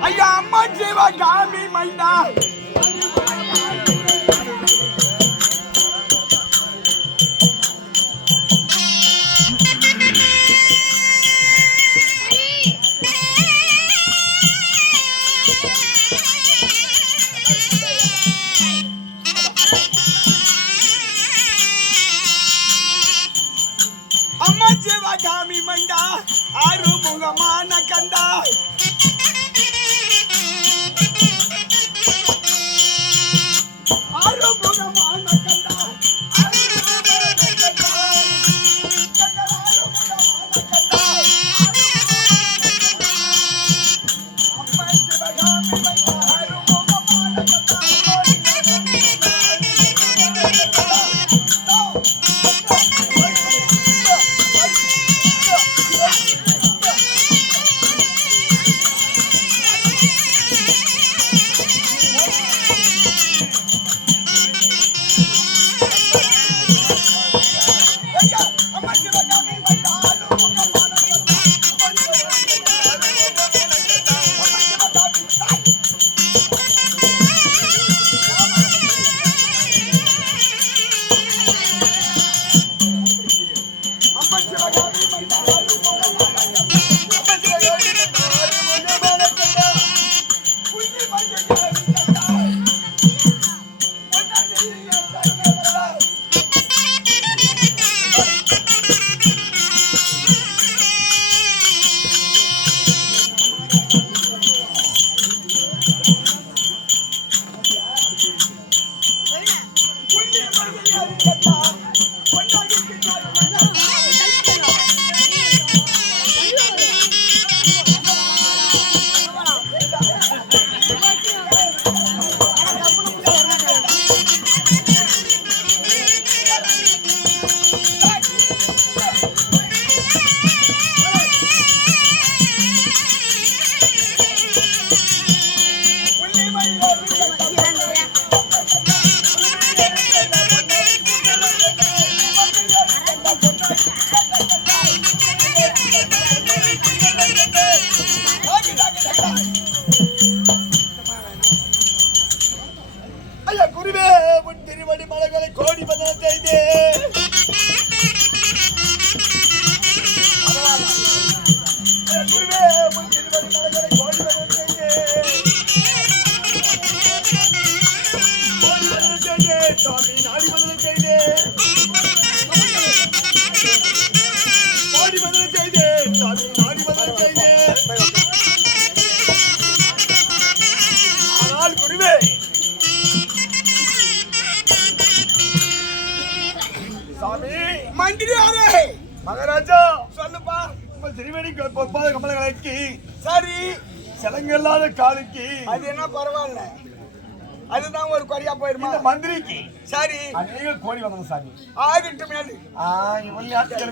ஐயா அம்மா ஜீவா காமி மைனா அம்மா ஜீவா காமி மைனா ஆறு முகமான கண்டா மந்திரியாரே மகாராஜா சொல்லுப்பா திருவேணி பொற்பாத கமலங்களுக்கு சரி சலங்கு இல்லாத காலுக்கு அது என்ன பரவாயில்ல அதுதான் ஒரு குறையா போயிருமா மந்திரிக்கு சரி அநேக கோடி வந்தது சாமி ஆகிட்டு மேலே இவன் யாருக்கு